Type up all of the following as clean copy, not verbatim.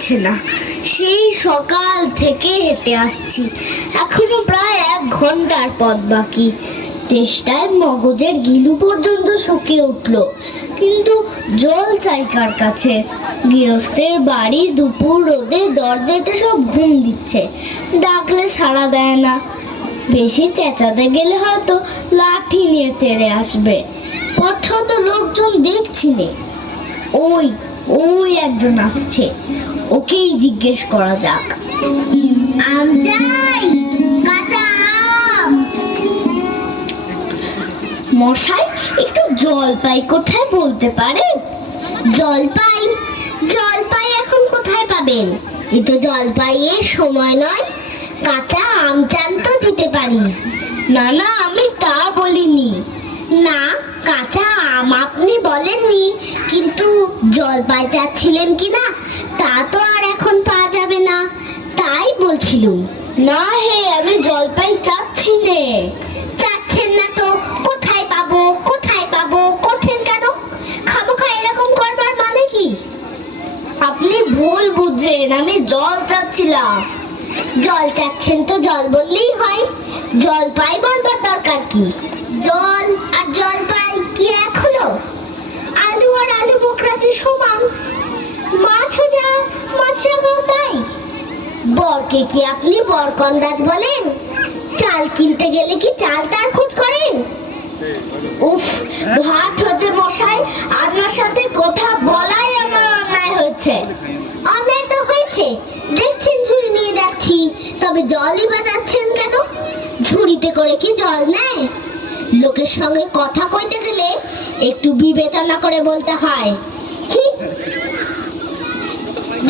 কমছে না। সেই সকাল থেকে হেঁটে আসছি, এখনো প্রায় 1 ঘন্টার পথ বাকি। তেষ্টায় মগজের গিলু পর্যন্ত শুকিয়ে উঠল, কিন্তু জল চাই কার কাছে? গৃহস্থের বাড়ি, দুপুর রোদে দরজাতে সব ঘুম দিচ্ছে, ডাকলে সাড়া দেয় না। বেশি চেঁচাতে গেলে হয়তো লাঠি নিয়ে তেড়ে আসবে। পথেও তো লোকজন দেখছি নে। ওই ওই একজন আসছে, ওকেই জিজ্ঞেস করা যাক। আম চাই, কাঁচা আম। মশাই, একটু জলপাই কোথায় বলতে পারেন? জলপাই? জলপাই এখন কোথায় পাবেন? এ তো জলপাইয়ের সময় নয়। কাঁচা আম চান তো দিতে পারি। না না, আমি তা বলিনি। না, কাঁচা আম আপনি বলেননি, কিন্তু জলপাই চাচ্ছিলেন কি না তা তো আর এখন পাওয়া যাবে না, তাই বলছিলুম। না হে, আমি জলপাই চাচ্ছি নে। চাচ্ছেন না তো কোথায় পাবো কোথায় পাবো করছেন কেন? খামোখা এরকম করবার মানে কি? আপনি ভুল বুঝছেন, আমি জল চাচ্ছিলাম। জল চাচ্ছেন তো জল বললেই হয়, জলপাই বলবার দরকার কি? জল আর জলপাই কি এক হলো? আলু আর আলু বোকরা কি সমান? মাছও যা মাছরাও তাই। বরকে কি আপনি বরকন্দাজ বলেন? চাল কিনতে গেলে কি চাল তার খোঁজ করেন? উফ, ঘাট হচ্ছে মশাই, আপনার সাথে কথা বলাই আমার অন্যায় হয়েছে। অন্যায় তো হয়েছে, দেখছেন ঝুড়ি নিয়ে যাচ্ছি, তবে জলই বাজাচ্ছেন কেন? ঝুড়িতে করে কি জল নেয়? লোকের সঙ্গে কথা কইতে গেলে একটু বিবেচনা করে বলতে হয়।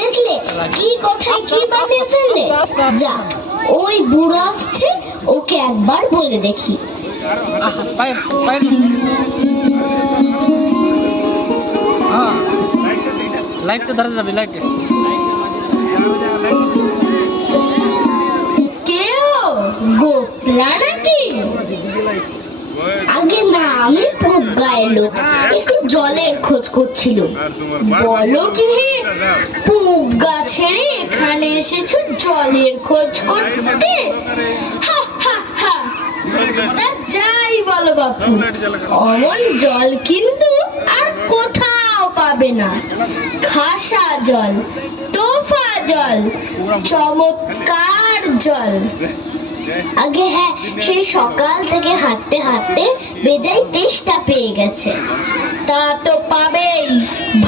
দেখলে কি কোথায় কি বানিয়ে ফেললে? যা, ওই বুড়ো আসছে, ওকে একবার বলে দেখি। লাইটটা ধরে যাবে, লাইটে কেউ গোপলা নাকি? আগে না, আমি পূব গায়ের লোক, একটু জলের খোঁজ করছিল। বলো কি, পূব গা ছেড়ে এখানে এসেছো জলের খোঁজ করতে? হা হা হা। তা যাই বলো বাপু, অমন জল কিন্তু আর কোথাও পাবে না। খাসা জল, তোফা জল, চমৎকার জল। আগে হ্যাঁ, সেই সকাল থেকে হাঁটতে হাঁটতে বেজায় তেষ্টা পেয়ে গেছে। তা তো পাবেই,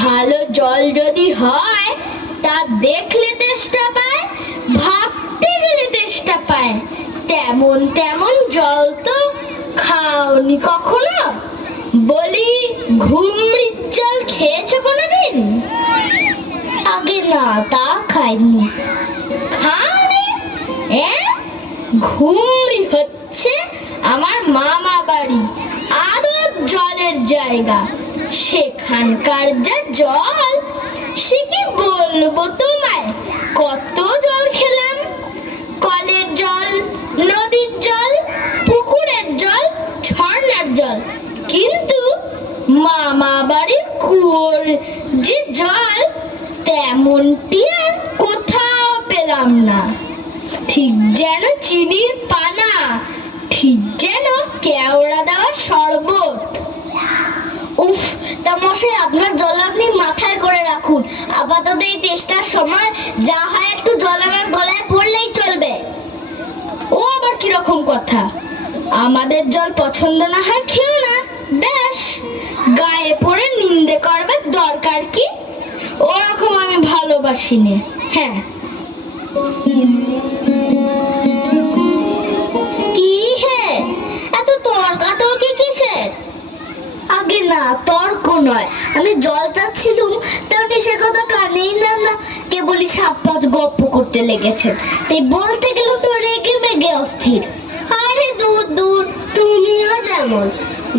ভালো জল যদি হয় তা দেখলে তেষ্টা পায়, ভাবতে গেলে তেষ্টা পায়। তেমন তেমন জল তো খাওনি কখনো? বলি, ঘুমড়ির জল খেয়েছো কোনোদিন? আগে না, তা খাইনি। খাওনি? ঘুমড়ি হচ্ছে আমার মামা বাড়ি, আদর জলের জায়গা। সেখানকার যা জল, সে কি বলবো তোমায়। কত জল খেলাম, কলের জল, নদীর জল, পুকুরের জল, ঝর্ণার জল, কিন্তু মামা বাড়ির কুয়োর যে জল, তেমনটি আর কোথাও পেলাম না। ঠিক যেন চিনির পানা, ঠিক যেন কেওড়া দেওয়া শরবত। উফ, তা মশাই, আপনার জল আপনি মাথায় করে রাখুন। আপাতত এই টেস্টার সময় যা হয় একটু জল আমার গলায় পড়লেই চলবে। ও আবার কিরকম কথা? আমাদের জল পছন্দ না হয় খেও না, বেশ। গায়ে পড়ে নিন্দে করবার দরকার কি? ও এখন আমি ভালোবাসি নে। হ্যাঁ, কি হে, এত তর্কাতর্কি কিসের? আগে না, তর্ক নয়, আমি জল চাচ্ছিলুম, তেমনি সে কথা কানেই নেন না, কেবলই সাপ পাঁচ গপ্প করতে লেগেছেন। তাই বলতে গেলে তো রেগে মেগে অস্থির। আরে দূর দূর, তুমিও যেমন।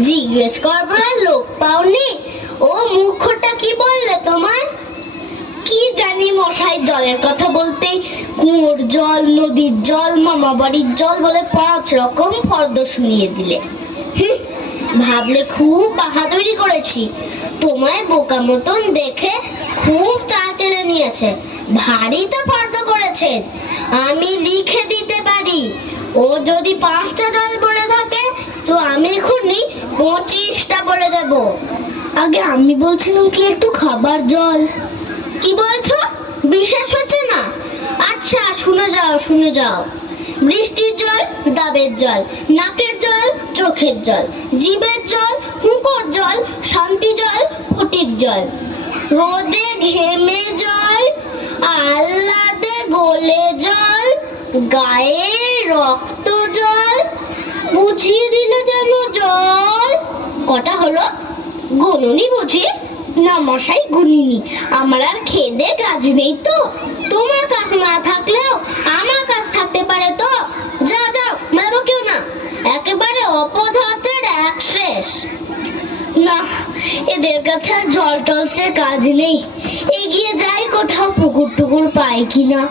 জিজ্ঞেস করবার লোক পাওনি? ও মূর্খটা কি বললে তোমায়? কি জানি মশাই, জলের কথা বলতেই কুয়োর জল, নদীর জল, মামা বাড়ির জল বলে 5 রকম ফর্দ শুনিয়ে দিলে। ভাবলে খুব বাহাদুরি করেছি। তোমায় বোকা মতন দেখে খুব চাল চেলে নিয়েছে। ভারী তো ফর্দ করেছেন, আমি লিখে দিতে পারি। ও যদি 5টা জল বলে থাকে তো আমি এখনই 25টা বলে দেব। আগে আমি বলছিলাম কি একটু খাবার জল। কি বলছো? বিশ্বাস হচ্ছে না? আচ্ছা শুনে যাও, শুনে যাও। বৃষ্টির জল ডাবের জল, নাকের জল চোখের জল, জিভের জল হুঁকোর জল, শান্তি জল ফটিক জল, রোদে ঘেমে জল, আহ্লাদে গলে জল, গায়ে রক্ত জল, বুঝিয়ে দিলে যেন জল। কটা হলো? গুনুনি বুঝি? না মশাই, গুনিনি। আমার আর খেদে কাজ নেই তো। তোমার কাজ না থাকলেও আমার কাজ থাকতে পারে তো। যাও যাও, মেলাবো কেউ না। একেবারে অপদার্থের এক শেষ। না, এদের কাছে আর জল টলসের কাজ নেই। এগিয়ে যাই কোথাও পুকুর টুকুর পাই কিনা।